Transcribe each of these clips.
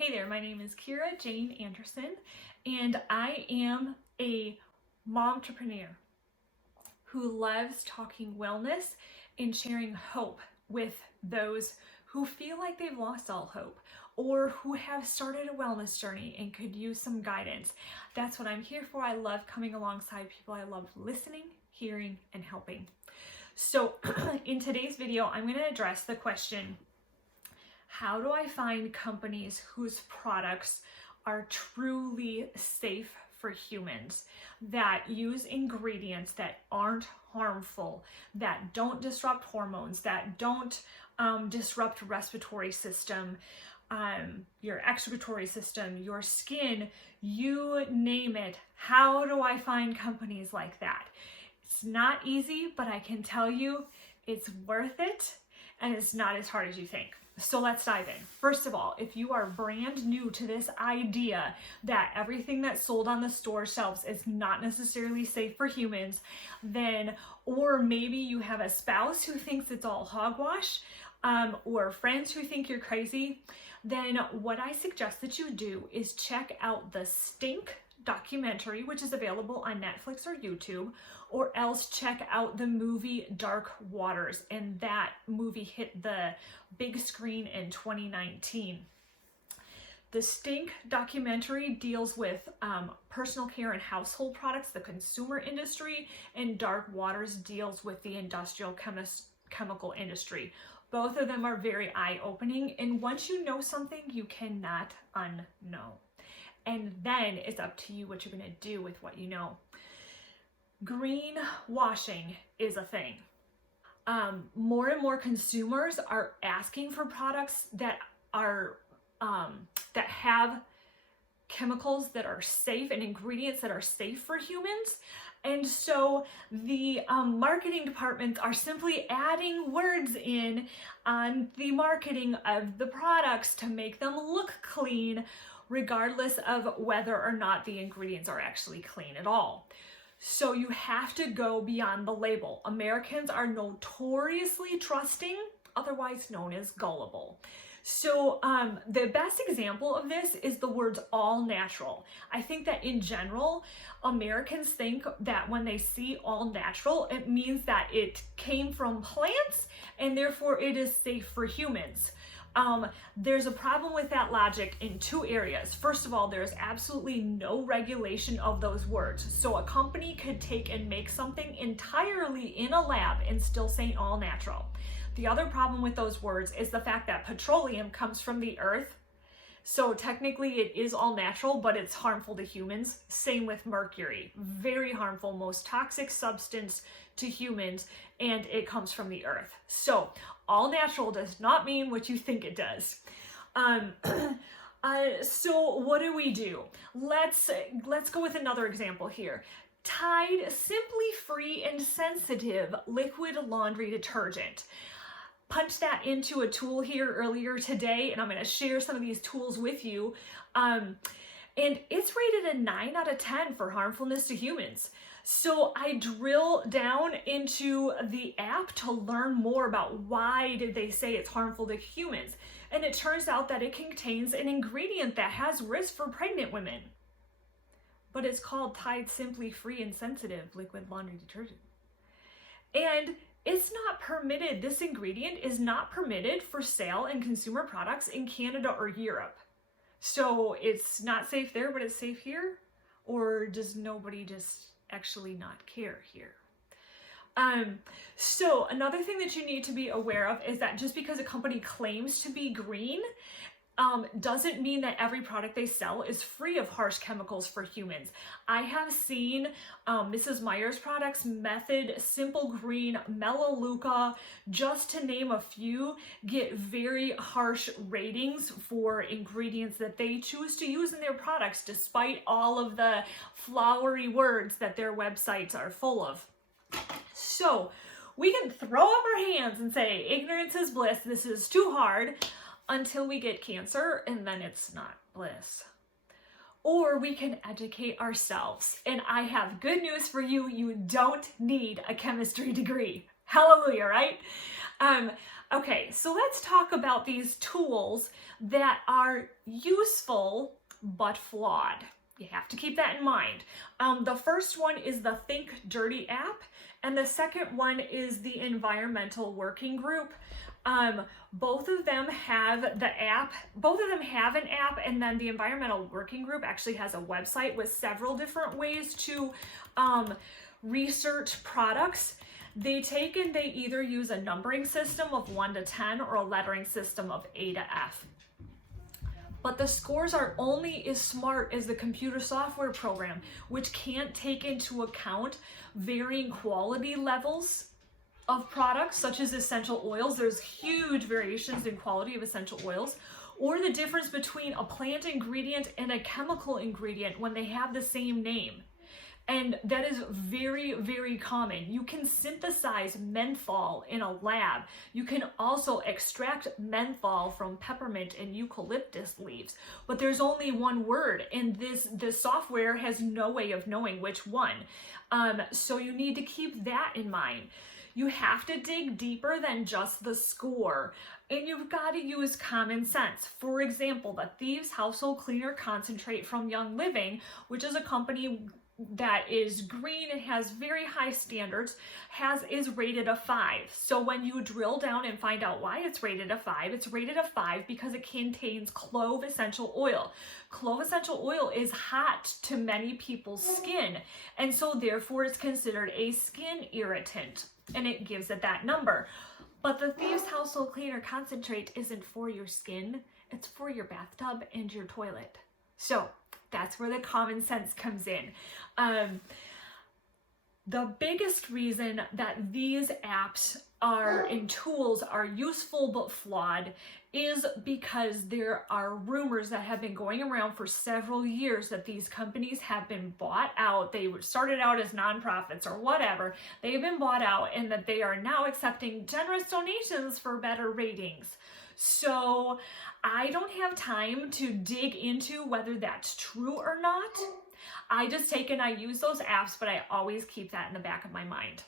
Hey there, my name is Kira Jane Anderson, and I am a momtrepreneur who loves talking wellness and sharing hope with those who feel like they've lost all hope or who have started a wellness journey and could use some guidance. That's what I'm here for. I love coming alongside people. I love listening, hearing, and helping. So in today's video, I'm going to address the question, how do I find companies whose products are truly safe for humans, that use ingredients that aren't harmful, that don't disrupt hormones, that don't disrupt respiratory system, your excretory system, your skin, you name it. How do I find companies like that? It's not easy, but I can tell you it's worth it, and it's not as hard as you think. So let's dive in. First of all, if you are brand new to this idea that everything that's sold on the store shelves is not necessarily safe for humans, then, or maybe you have a spouse who thinks it's all hogwash, or friends who think you're crazy, then what I suggest that you do is check out the Stink documentary, which is available on Netflix or YouTube, or else check out the movie Dark Waters, and that movie hit the big screen in 2019. The Stink documentary deals with personal care and household products, the consumer industry, and Dark Waters deals with the industrial chemical industry. Both of them are very eye-opening, and once you know something, you cannot unknow. And then it's up to you what you're going to do with what you know. Greenwashing is a thing. More and more consumers are asking for products that are that have chemicals that are safe and ingredients that are safe for humans. And so the marketing departments are simply adding words in on the marketing of the products to make them look clean, regardless of whether or not the ingredients are actually clean at all. So you have to go beyond the label. Americans are notoriously trusting, otherwise known as gullible. So the best example of this is the words all natural. I think that in general, Americans think that when they see all natural, it means that it came from plants and therefore it is safe for humans. There's a problem with that logic in two areas. First of all, there's absolutely no regulation of those words. So a company could take and make something entirely in a lab and still say all natural. The other problem with those words is the fact that petroleum comes from the earth. So technically it is all natural, but it's harmful to humans. Same with mercury, very harmful, most toxic substance to humans, and it comes from the earth. So all natural does not mean what you think it does. So what do? Let's go with another example here. Tide Simply Free and Sensitive Liquid Laundry Detergent. Punched that into a tool here earlier today, and I'm going to share some of these tools with you. And it's rated a 9 out of 10 for harmfulness to humans. So I drill down into the app to learn more about why did they say it's harmful to humans. And it turns out that it contains an ingredient that has risk for pregnant women. But it's called Tide Simply Free and Sensitive Liquid Laundry Detergent. And it's not permitted, this ingredient is not permitted for sale in consumer products in Canada or Europe. So it's not safe there, but it's safe here? Or does nobody just actually not care here? So another thing that you need to be aware of is that just because a company claims to be green, doesn't mean that every product they sell is free of harsh chemicals for humans. I have seen Mrs. Meyer's products, Method, Simple Green, Melaleuca, just to name a few, get very harsh ratings for ingredients that they choose to use in their products, despite all of the flowery words that their websites are full of. So we can throw up our hands and say, ignorance is bliss, this is too hard, until we get cancer, and then it's not bliss. Or we can educate ourselves. And I have good news for you, you don't need a chemistry degree. Hallelujah, right? Okay, so let's talk about these tools that are useful but flawed. You have to keep that in mind. The first one is the Think Dirty app, and the second one is the Environmental Working Group. Both of them have an app, and then the Environmental Working Group actually has a website with several different ways to research products. They either use a numbering system of 1 to 10 or a lettering system of A to F. But the scores are only as smart as the computer software program, which can't take into account varying quality levels of products, such as essential oils. There's huge variations in quality of essential oils, or the difference between a plant ingredient and a chemical ingredient when they have the same name. And that is very, very common. You can synthesize menthol in a lab. You can also extract menthol from peppermint and eucalyptus leaves. But there's only one word, and this software has no way of knowing which one. So you need to keep that in mind. You have to dig deeper than just the score, and you've got to use common sense. For example, the Thieves Household Cleaner Concentrate from Young Living, which is a company that is green and has very high standards, is rated a 5. So when you drill down and find out why it's rated a 5, it's rated a 5 because it contains clove essential oil. Clove essential oil is hot to many people's skin, and so therefore it's considered a skin irritant, and it gives it that number. But the Thieves Household Cleaner Concentrate isn't for your skin, it's for your bathtub and your toilet. So that's where the common sense comes in. The biggest reason that these apps and tools are useful but flawed is because there are rumors that have been going around for several years that these companies have been bought out. They started out as nonprofits or whatever. They've been bought out, and that they are now accepting generous donations for better ratings. So I don't have time to dig into whether that's true or not. I just take and I use those apps, but I always keep that in the back of my mind.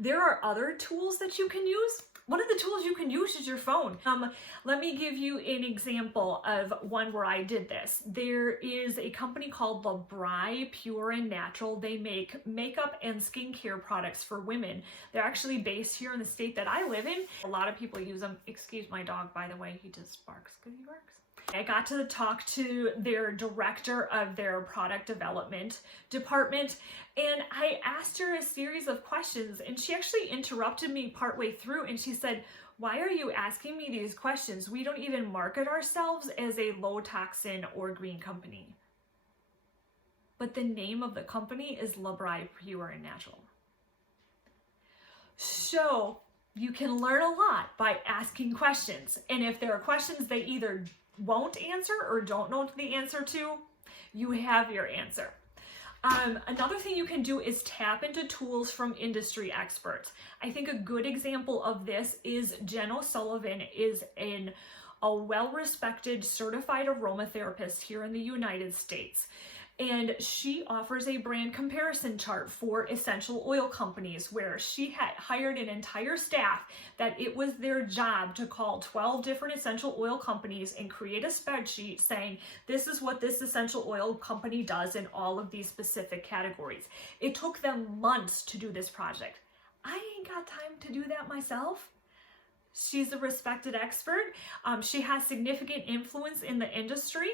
There are other tools that you can use. One of the tools you can use is your phone. Let me give you an example of one where I did this. There is a company called Labri Pure and Natural. They make makeup and skincare products for women. They're actually based here in the state that I live in. A lot of people use them. Excuse my dog, by the way. He just barks because he barks. I got to talk to their director of their product development department, and I asked her a series of questions, and she actually interrupted me partway through, and she said, "Why are you asking me these questions? We don't even market ourselves as a low toxin or green company." But the name of the company is Labri Pure and Natural. So you can learn a lot by asking questions, and if there are questions they either won't answer or don't know the answer to, you have your answer. Another thing you can do is tap into tools from industry experts. I think a good example of this is Jen O'Sullivan is a well-respected certified aromatherapist here in the United States. And she offers a brand comparison chart for essential oil companies, where she had hired an entire staff that it was their job to call 12 different essential oil companies and create a spreadsheet saying, this is what this essential oil company does in all of these specific categories. It took them months to do this project. I ain't got time to do that myself. She's a respected expert. She has significant influence in the industry.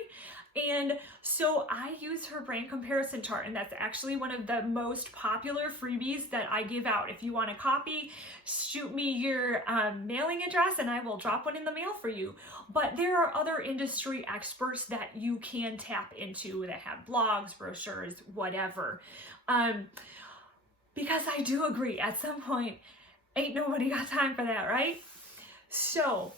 And so I use her brand comparison chart, and that's actually one of the most popular freebies that I give out. If you want a copy, shoot me your mailing address and I will drop one in the mail for you. But there are other industry experts that you can tap into that have blogs, brochures, whatever. Because I do agree, at some point, ain't nobody got time for that, right? So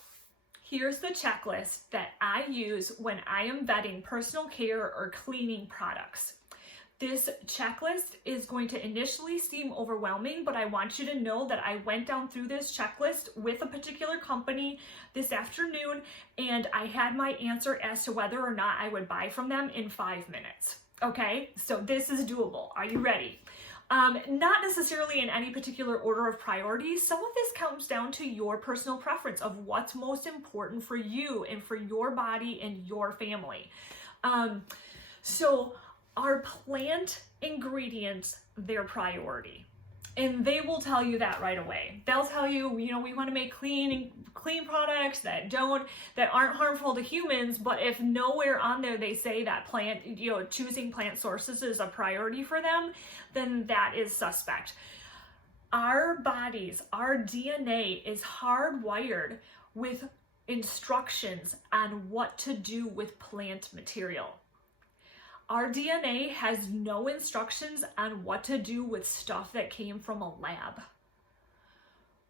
here's the checklist that I use when I am vetting personal care or cleaning products. This checklist is going to initially seem overwhelming, but I want you to know that I went down through this checklist with a particular company this afternoon, and I had my answer as to whether or not I would buy from them in 5 minutes. Okay, so this is doable. Are you ready? Not necessarily in any particular order of priority. Some of this comes down to your personal preference of what's most important for you and for your body and your family. So are plant ingredients their priority? And they will tell you that right away. They'll tell you, you know, we want to make clean products that aren't harmful to humans. But if nowhere on there they say that choosing plant sources is a priority for them, then that is suspect. Our bodies, our DNA is hardwired with instructions on what to do with plant material. Our DNA has no instructions on what to do with stuff that came from a lab.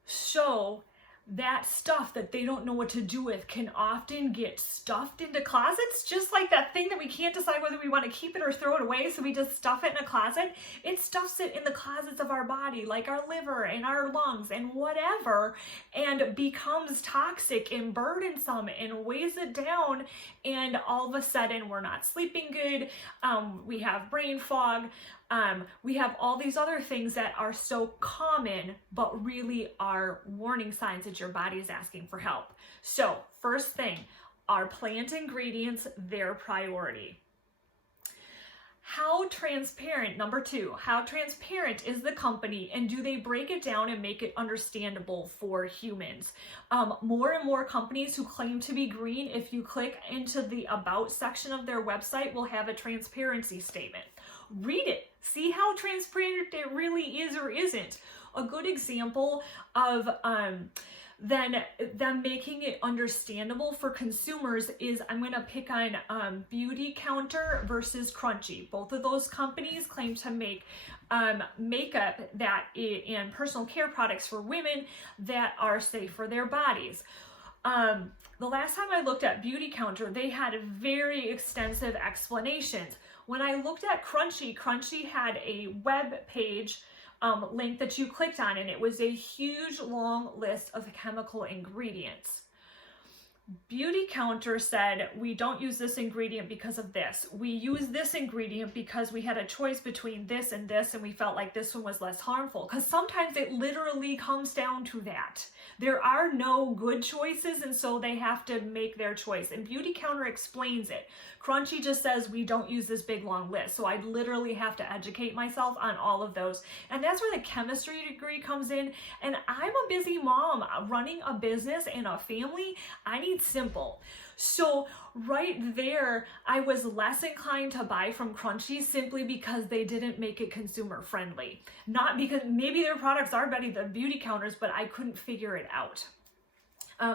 So that stuff that they don't know what to do with can often get stuffed into closets, just like that thing that we can't decide whether we want to keep it or throw it away, so we just stuff it in a closet. It stuffs it in the closets of our body, like our liver and our lungs and whatever, and becomes toxic and burdensome and weighs it down, and all of a sudden we're not sleeping good, we have brain fog, we have all these other things that are so common, but really are warning signs that your body is asking for help. So first thing, are plant ingredients their priority? Number 2, how transparent is the company, and do they break it down and make it understandable for humans? More and more companies who claim to be green, if you click into the About section of their website, will have a transparency statement. Read it. See how transparent it really is or isn't. A good example of then them making it understandable for consumers is, I'm going to pick on Beauty Counter versus Crunchy. Both of those companies claim to make makeup and personal care products for women that are safe for their bodies. The last time I looked at Beauty Counter, they had very extensive explanations. When I looked at Crunchy had a web page link that you clicked on, and it was a huge long list of chemical ingredients. Beauty Counter said, we don't use this ingredient because of this. We use this ingredient because we had a choice between this, and we felt like this one was less harmful. Because sometimes it literally comes down to that. There are no good choices, and so they have to make their choice. And Beauty Counter explains it. Crunchy just says we don't use this big long list. So I literally have to educate myself on all of those. And that's where the chemistry degree comes in. And I'm a busy mom running a business and a family. I need simple. So right there, I was less inclined to buy from Crunchy simply because they didn't make it consumer friendly. Not because maybe their products are better than Beauty Counters, but I couldn't figure it out.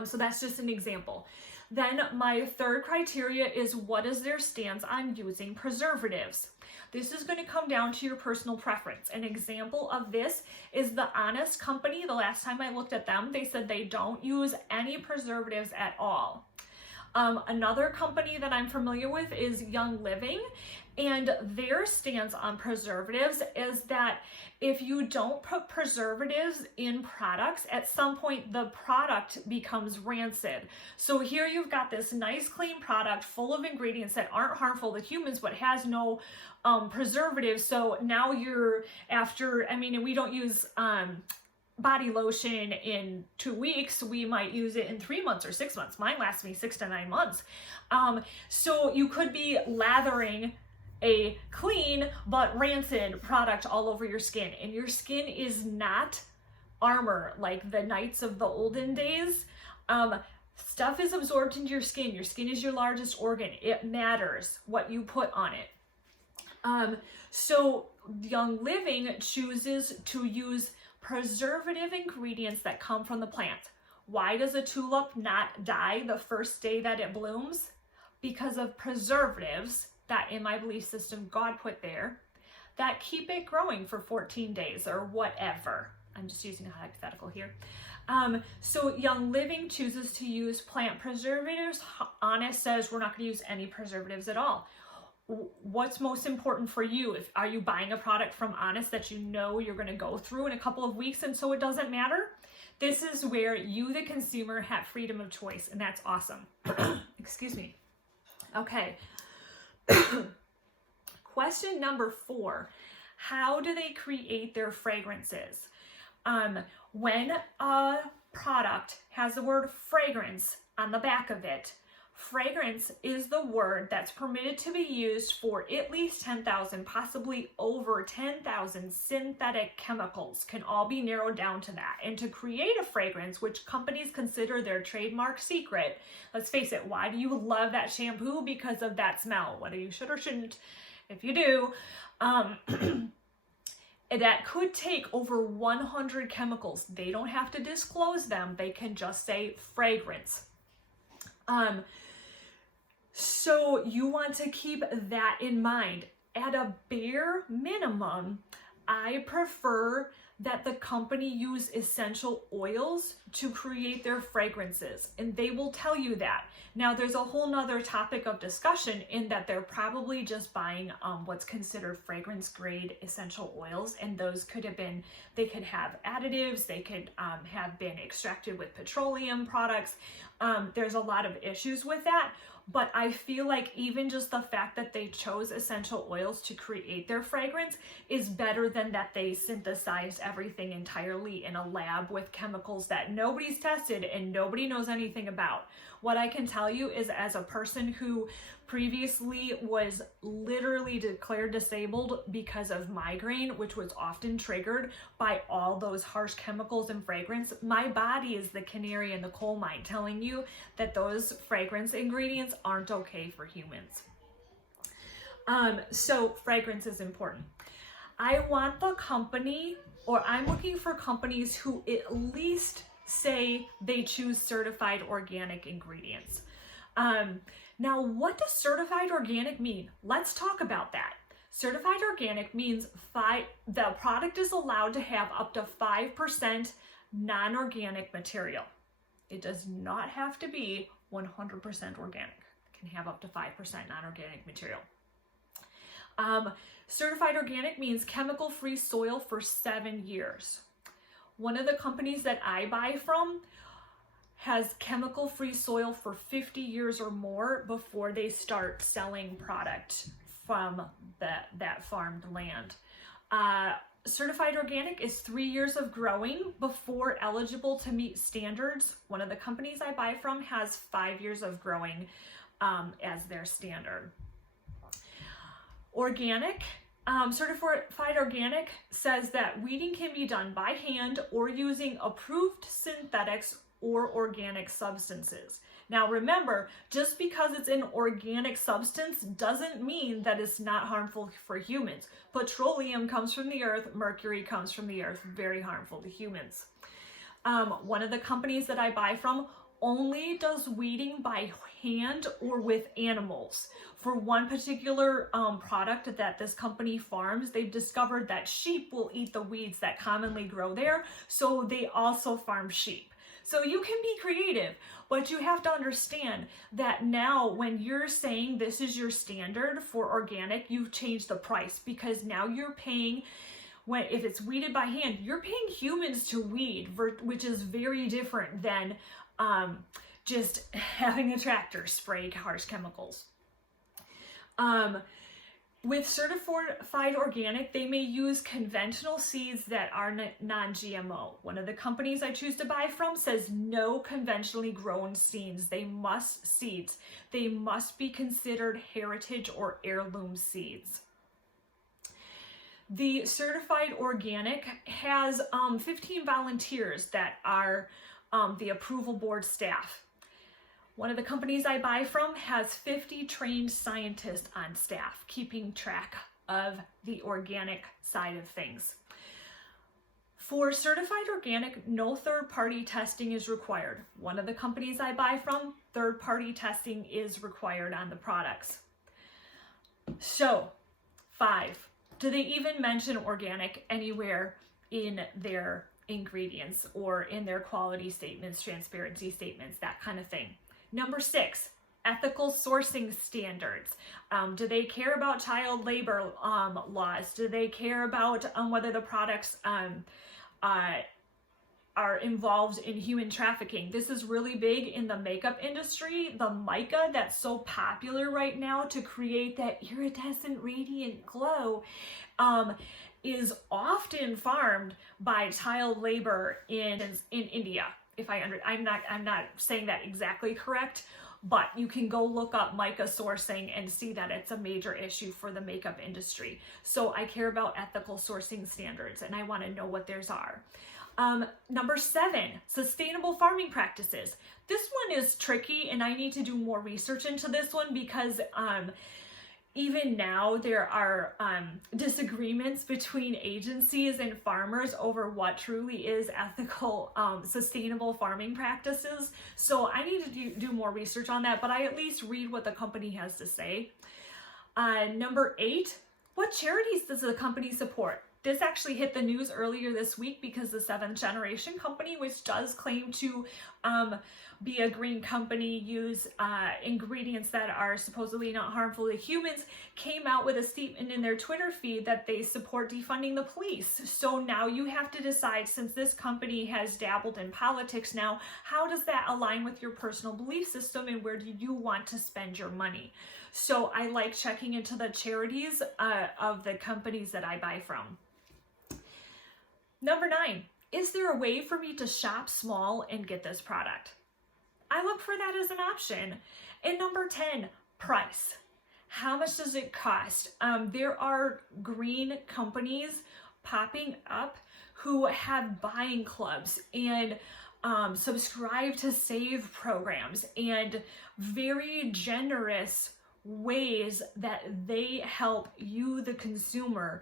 So that's just an example. Then my third criteria is, what is their stance on using preservatives? This is going to come down to your personal preference. An example of this is the Honest company. The last time I looked at them, they said they don't use any preservatives at all. Another company that I'm familiar with is Young Living, and their stance on preservatives is that if you don't put preservatives in products, at some point the product becomes rancid. So here you've got this nice clean product full of ingredients that aren't harmful to humans but has no preservatives. So now we don't use body lotion in 2 weeks, we might use it in 3 months or 6 months. Mine lasts me 6 to 9 months. So you could be lathering a clean but rancid product all over your skin, and your skin is not armor like the knights of the olden days. Stuff is absorbed into your skin. Your skin is your largest organ. It matters what you put on it. So Young Living chooses to use preservative ingredients that come from the plant. Why does a tulip not die the first day that it blooms? Because of preservatives that, in my belief system, God put there that keep it growing for 14 days or whatever. I'm just using a hypothetical here. So Young Living chooses to use plant preservatives. Honest says we're not going to use any preservatives at all. What's most important for you? Are you buying a product from Honest that you know you're going to go through in a couple of weeks and so it doesn't matter? This is where you, the consumer, have freedom of choice, and that's awesome. Excuse me. Okay. Question number 4. How do they create their fragrances? When a product has the word fragrance on the back of it, fragrance is the word that's permitted to be used for at least 10,000, possibly over 10,000 synthetic chemicals, can all be narrowed down to that. And to create a fragrance, which companies consider their trademark secret, let's face it, why do you love that shampoo? Because of that smell, whether you should or shouldn't. If you do, that could take over 100 chemicals. They don't have to disclose them. They can just say fragrance. So you want to keep that in mind. At a bare minimum, I prefer that the company use essential oils to create their fragrances, and they will tell you that. Now, there's a whole nother topic of discussion in that they're probably just buying what's considered fragrance grade essential oils, and those could have been, they could have additives, they could have been extracted with petroleum products. There's a lot of issues with that. But I feel like even just the fact that they chose essential oils to create their fragrance is better than that they synthesized everything entirely in a lab with chemicals that nobody's tested and nobody knows anything about. What I can tell you is, as a person who previously was literally declared disabled because of migraine, which was often triggered by all those harsh chemicals and fragrance, my body is the canary in the coal mine telling you that those fragrance ingredients aren't okay for humans. So fragrance is important. I want the company, or I'm looking for companies who at least say they choose certified organic ingredients. Now, what does certified organic mean? Let's talk about that. Certified organic means the product is allowed to have up to 5% non-organic material. It does not have to be 100% organic. It can have up to 5% non-organic material. Certified organic means chemical-free soil for 7 years. One of the companies that I buy from has chemical-free soil for 50 years or more before they start selling product from that farmed land. Certified organic is 3 years of growing before eligible to meet standards. One of the companies I buy from has 5 years of growing as their standard. Organic, certified organic says that weeding can be done by hand or using approved synthetics or organic substances. Now remember, just because it's an organic substance doesn't mean that it's not harmful for humans. Petroleum comes from the earth, mercury comes from the earth, very harmful to humans. One of the companies that I buy from only does weeding by hand or with animals. For one particular product that this company farms, they've discovered that sheep will eat the weeds that commonly grow there, so they also farm sheep. So you can be creative, but you have to understand that now when you're saying this is your standard for organic, you've changed the price, because now you're paying, if it's weeded by hand, you're paying humans to weed, which is very different than just having a tractor spray harsh chemicals. With certified organic, they may use conventional seeds that are non-GMO. One of the companies I choose to buy from says no conventionally grown seeds. They must be considered heritage or heirloom seeds. The certified organic has 15 volunteers that are the approval board staff. One of the companies I buy from has 50 trained scientists on staff, keeping track of the organic side of things. For certified organic, no third-party testing is required. One of the companies I buy from, third-party testing is required on the products. So, 5, do they even mention organic anywhere in their ingredients or in their quality statements, transparency statements, that kind of thing? Number 6, ethical sourcing standards. Do they care about child labor laws? Do they care about whether the products are involved in human trafficking? This is really big in the makeup industry. The mica that's so popular right now to create that iridescent radiant glow is often farmed by child labor in India. I'm not saying that exactly correct, but you can go look up mica sourcing and see that it's a major issue for the makeup industry. So I care about ethical sourcing standards, and I want to know what theirs are. Number 7, sustainable farming practices. This one is tricky, and I need to do more research into this one because even now there are disagreements between agencies and farmers over what truly is ethical, sustainable farming practices. So I need to do more research on that, but I at least read what the company has to say. Number 8, what charities does the company support? This actually hit the news earlier this week because the 7th Generation company, which does claim to be a green company, use ingredients that are supposedly not harmful to humans, came out with a statement in their Twitter feed that they support defunding the police. So now you have to decide, since this company has dabbled in politics now, how does that align with your personal belief system, and where do you want to spend your money? So I like checking into the charities of the companies that I buy from. Number 9, is there a way for me to shop small and get this product? I look for that as an option. And number 10, price. How much does it cost? There are green companies popping up who have buying clubs and subscribe to save programs and very generous ways that they help you, the consumer,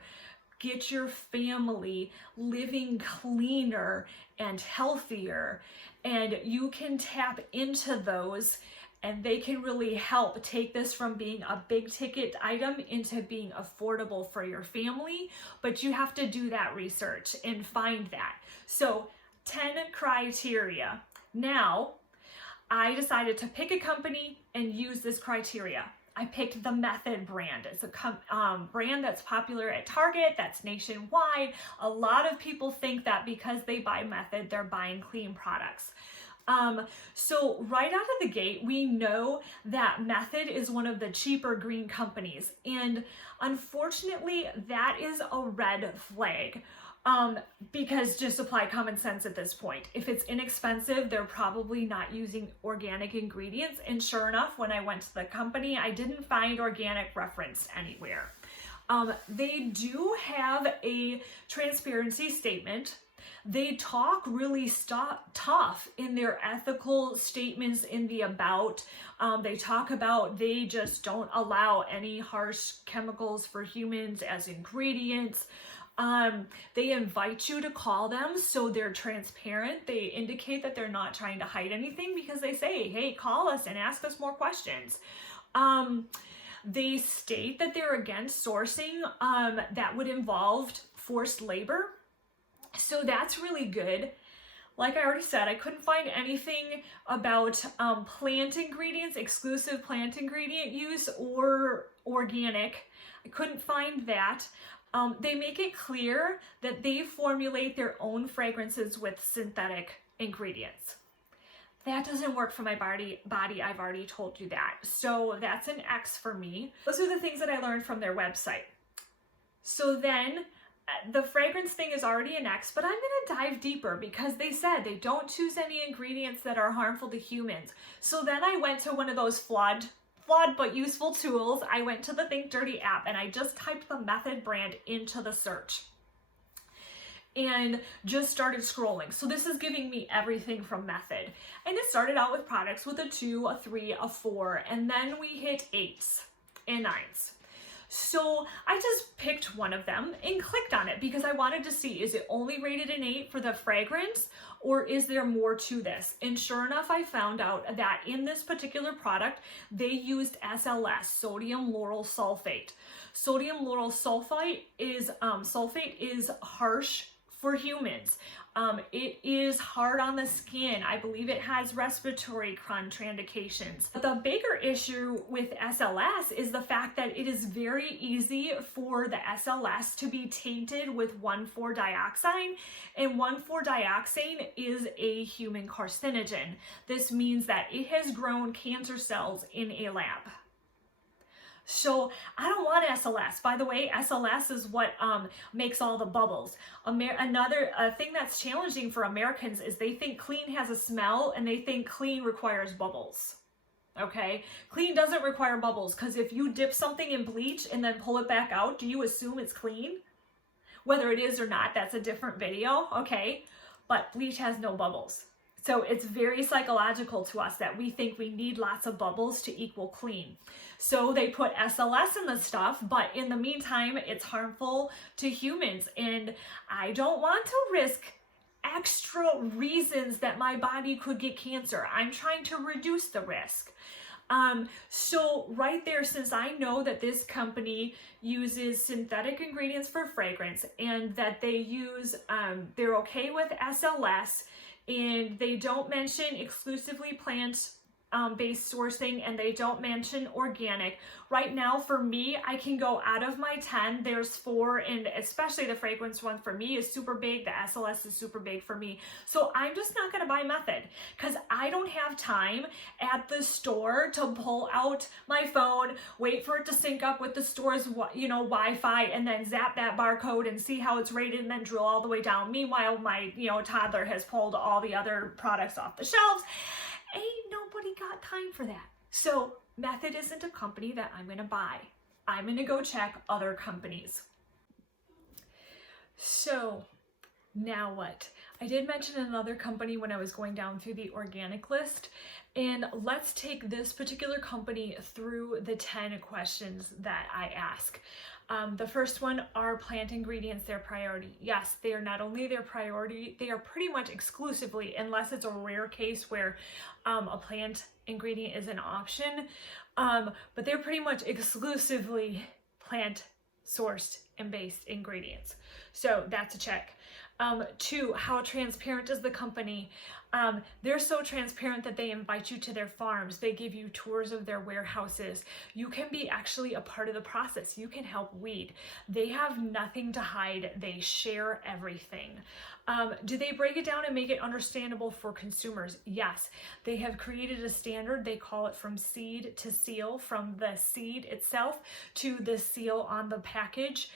get your family living cleaner and healthier. And you can tap into those, and they can really help take this from being a big ticket item into being affordable for your family. But you have to do that research and find that. So 10 criteria. Now, I decided to pick a company and use this criteria. I picked the Method brand. It's a brand that's popular at Target, that's nationwide. A lot of people think that because they buy Method, they're buying clean products. So right out of the gate, we know that Method is one of the cheaper green companies. And unfortunately, that is a red flag. Because just apply common sense at this point. If it's inexpensive, they're probably not using organic ingredients. And sure enough, when I went to the company, I didn't find organic referenced anywhere. They do have a transparency statement. They talk really tough in their ethical statements in the about. They talk about they just don't allow any harsh chemicals for humans as ingredients. They invite you to call them, so they're transparent. They indicate that they're not trying to hide anything because they say, hey, call us and ask us more questions. They state that they're against sourcing that would involve forced labor. So that's really good. Like I already said, I couldn't find anything about plant ingredients, exclusive plant ingredient use, or organic. I couldn't find that. They make it clear that they formulate their own fragrances with synthetic ingredients. That doesn't work for my body. I've already told you that. So that's an X for me. Those are the things that I learned from their website. So then the fragrance thing is already an X, but I'm going to dive deeper because they said they don't choose any ingredients that are harmful to humans. So then I went to one of those flawed but useful tools. I went to the Think Dirty app and I just typed the Method brand into the search and just started scrolling. So this is giving me everything from Method. And it started out with products with a 2, a 3, a 4, and then we hit 8s and 9s. So I just picked one of them and clicked on it because I wanted to see, is it only rated an 8 for the fragrance, or is there more to this? And sure enough, I found out that in this particular product, they used SLS, sodium lauryl sulfate. Sodium lauryl sulfate is harsh for humans. It is hard on the skin. I believe it has respiratory contraindications. But the bigger issue with SLS is the fact that it is very easy for the SLS to be tainted with 1,4-dioxane, and 1,4-dioxane is a human carcinogen. This means that it has grown cancer cells in a lab. So I don't want SLS. By the way, SLS is what makes all the bubbles. Another thing that's challenging for Americans is they think clean has a smell and they think clean requires bubbles. Okay, clean doesn't require bubbles, because if you dip something in bleach and then pull it back out, do you assume it's clean? Whether it is or not, that's a different video, okay? But bleach has no bubbles. So it's very psychological to us that we think we need lots of bubbles to equal clean. So they put SLS in the stuff, but in the meantime, it's harmful to humans. And I don't want to risk extra reasons that my body could get cancer. I'm trying to reduce the risk. So right there, since I know that this company uses synthetic ingredients for fragrance and that they use, they're okay with SLS, and they don't mention exclusively plant-based sourcing, and they don't mention organic. Right now, for me, I can go out of my 10. There's 4, and especially the fragrance one for me is super big. The SLS is super big for me. So I'm just not going to buy Method, because I don't have time at the store to pull out my phone, wait for it to sync up with the store's, Wi-Fi, and then zap that barcode and see how it's rated and then drill all the way down. Meanwhile, my, toddler has pulled all the other products off the shelves. Ain't nobody got time for that. So Method isn't a company that I'm going to buy. I'm going to go check other companies. So now what? I did mention another company when I was going down through the organic list, and let's take this particular company through the 10 questions that I ask. The first one, are plant ingredients their priority? Yes, they are not only their priority, they are pretty much exclusively, unless it's a rare case where a plant ingredient is an option, but they're pretty much exclusively plant sourced and based ingredients. So that's a check. 2, how transparent is the company? They're so transparent that they invite you to their farms. They give you tours of their warehouses. You can be actually a part of the process. You can help weed. They have nothing to hide. They share everything. Do they break it down and make it understandable for consumers? Yes. They have created a standard. They call it from seed to seal, from the seed itself to the seal on the package.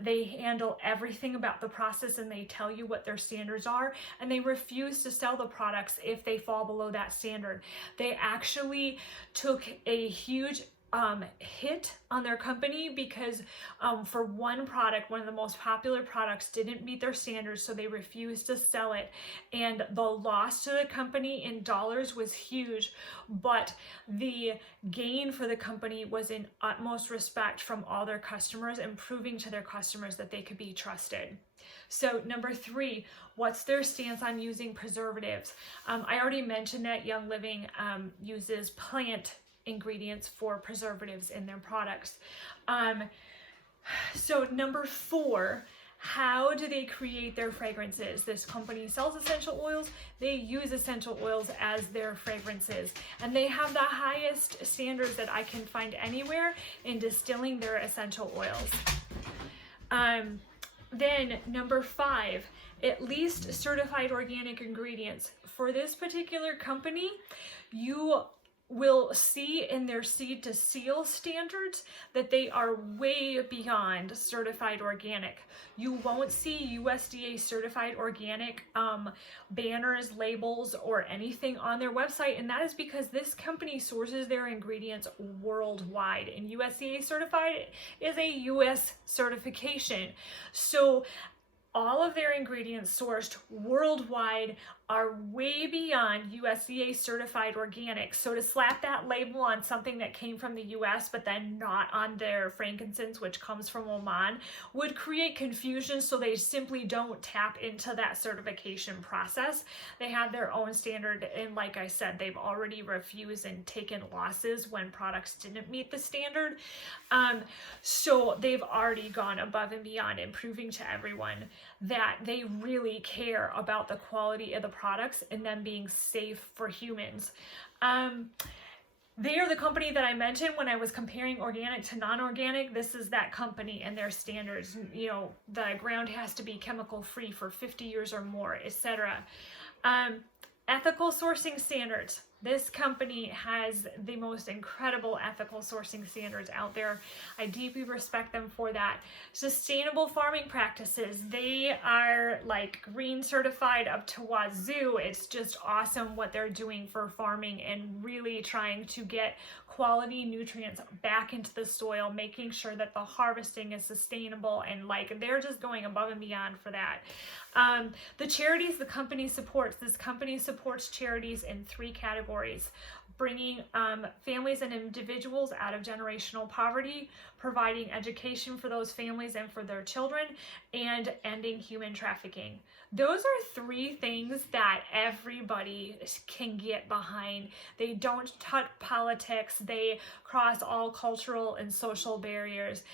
They handle everything about the process, and they tell you what their standards are, and they refuse to sell the products if they fall below that standard. They actually took a huge hit on their company because for one product, one of the most popular products, didn't meet their standards, so they refused to sell it, and the loss to the company in dollars was huge, but the gain for the company was in utmost respect from all their customers and proving to their customers that they could be trusted. So number 3, what's their stance on using preservatives? I already mentioned that Young Living uses plant ingredients for preservatives in their products. So number 4, how do they create their fragrances? This company sells essential oils. They use essential oils as their fragrances, and they have the highest standards that I can find anywhere in distilling their essential oils. Then number 5, at least certified organic ingredients. For this particular company, you will see in their seed to seal standards that they are way beyond certified organic. You won't see USDA certified organic banners, labels, or anything on their website, and that is because this company sources their ingredients worldwide, and USDA certified is a US certification. So all of their ingredients sourced worldwide are way beyond USDA certified organic. So to slap that label on something that came from the US but then not on their frankincense, which comes from Oman, would create confusion, so they simply don't tap into that certification process. They have their own standard, and like I said, they've already refused and taken losses when products didn't meet the standard. So they've already gone above and beyond in proving to everyone that they really care about the quality of the products and them being safe for humans. They are the company that I mentioned when I was comparing organic to non-organic. This is that company and their standards. The ground has to be chemical free for 50 years or more, etc. Ethical sourcing standards. This company has the most incredible ethical sourcing standards out there. I deeply respect them for that. Sustainable farming practices. They are like green certified up to wazoo. It's just awesome what they're doing for farming and really trying to get quality nutrients back into the soil, making sure that the harvesting is sustainable, and like they're just going above and beyond for that. The charities the company supports. This company supports charities in 3 categories: bringing families and individuals out of generational poverty, providing education for those families and for their children, and ending human trafficking. Those are 3 things that everybody can get behind. They don't touch politics. They cross all cultural and social barriers.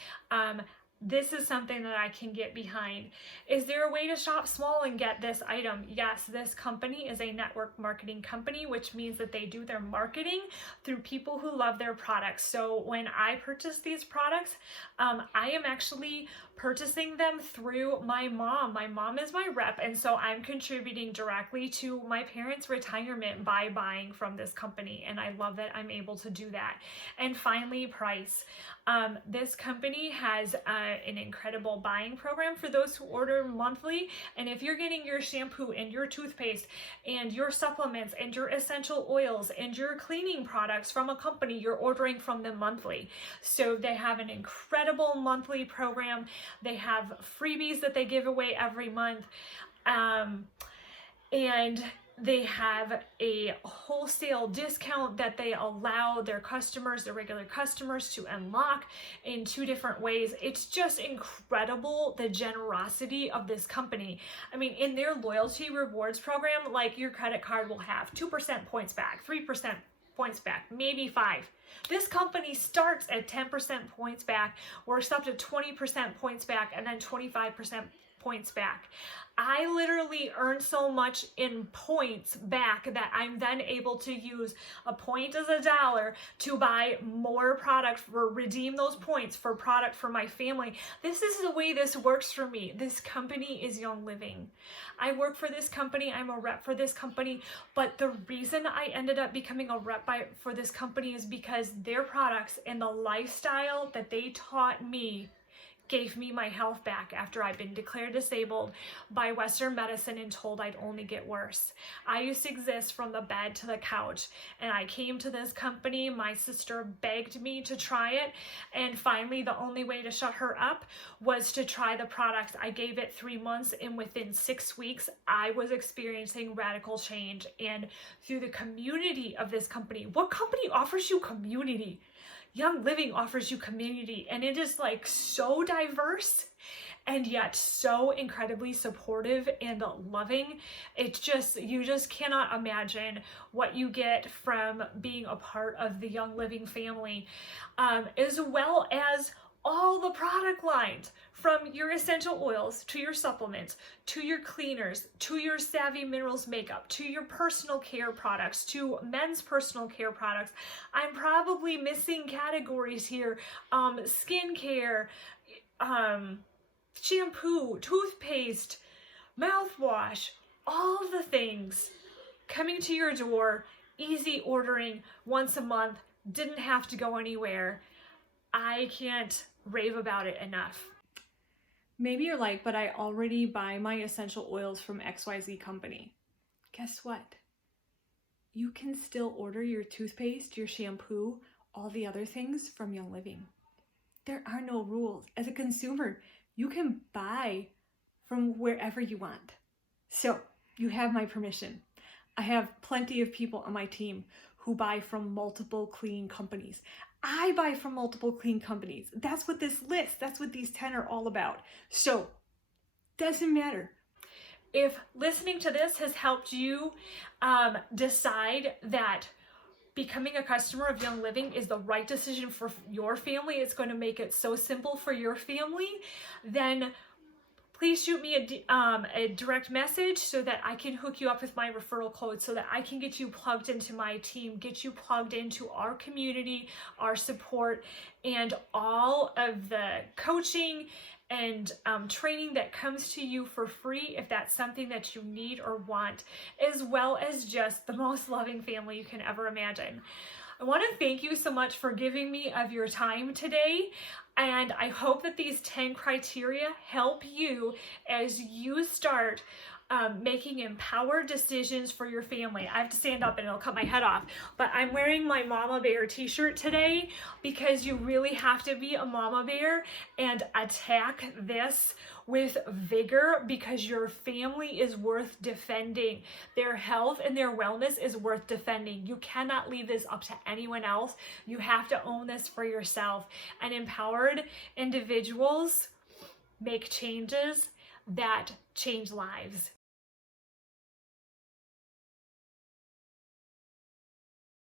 This is something that I can get behind. Is there a way to shop small and get this item? Yes, this company is a network marketing company, which means that they do their marketing through people who love their products. So when I purchase these products, I am actually purchasing them through my mom. My mom is my rep, and so I'm contributing directly to my parents' retirement by buying from this company, and I love that I'm able to do that. And finally, price. This company has an incredible buying program for those who order monthly, and if you're getting your shampoo and your toothpaste and your supplements and your essential oils and your cleaning products from a company, you're ordering from them monthly. So they have an incredible monthly program. They have freebies that they give away every month, and they have a wholesale discount that they allow their customers, their regular customers, to unlock in 2 different ways. It's just incredible, the generosity of this company. I mean, in their loyalty rewards program, like your credit card will have 2% points back, 3% points back, maybe 5. This company starts at 10% points back, works up to 20% points back, and then 25% points back. I literally earn so much in points back that I'm then able to use a point as $1 to buy more product, for redeem those points for product for my family. This is the way this works for me. This company is Young Living. I work for this company. I'm a rep for this company. But the reason I ended up becoming a rep for this company is because their products and the lifestyle that they taught me gave me my health back after I'd been declared disabled by Western medicine and told I'd only get worse. I used to exist from the bed to the couch, and I came to this company. My sister begged me to try it, and finally the only way to shut her up was to try the products. I gave it 3 months, and within 6 weeks I was experiencing radical change. And through the community of this company, what company offers you community? Young Living offers you community, and it is like so diverse and yet so incredibly supportive and loving. It's just, you just cannot imagine what you get from being a part of the Young Living family, as well as all the product lines, from your essential oils to your supplements, to your cleaners, to your Savvy Minerals makeup, to your personal care products, to men's personal care products. I'm probably missing categories here. Skincare, shampoo, toothpaste, mouthwash, all the things coming to your door, easy ordering once a month, didn't have to go anywhere. I can't rave about it enough. Maybe you're like, but I already buy my essential oils from XYZ company. Guess what? You can still order your toothpaste, your shampoo, all the other things from Young Living. There are no rules. As a consumer, you can buy from wherever you want. So you have my permission. I have plenty of people on my team who buy from multiple cleaning companies. I buy from multiple clean companies. That's what this list, that's what these 10 are all about. So, doesn't matter. If listening to this has helped you decide that becoming a customer of Young Living is the right decision for your family, it's going to make it so simple for your family, then please shoot me a direct message so that I can hook you up with my referral code, so that I can get you plugged into my team, get you plugged into our community, our support, and all of the coaching and training that comes to you for free if that's something that you need or want, as well as just the most loving family you can ever imagine. I want to thank you so much for giving me of your time today, and I hope that these 10 criteria help you as you start making empowered decisions for your family. I have to stand up and it'll cut my head off, but I'm wearing my Mama Bear t-shirt today because you really have to be a Mama Bear and attack this with vigor, because your family is worth defending. Their health and their wellness is worth defending. You cannot leave this up to anyone else. You have to own this for yourself. And empowered individuals make changes that change lives.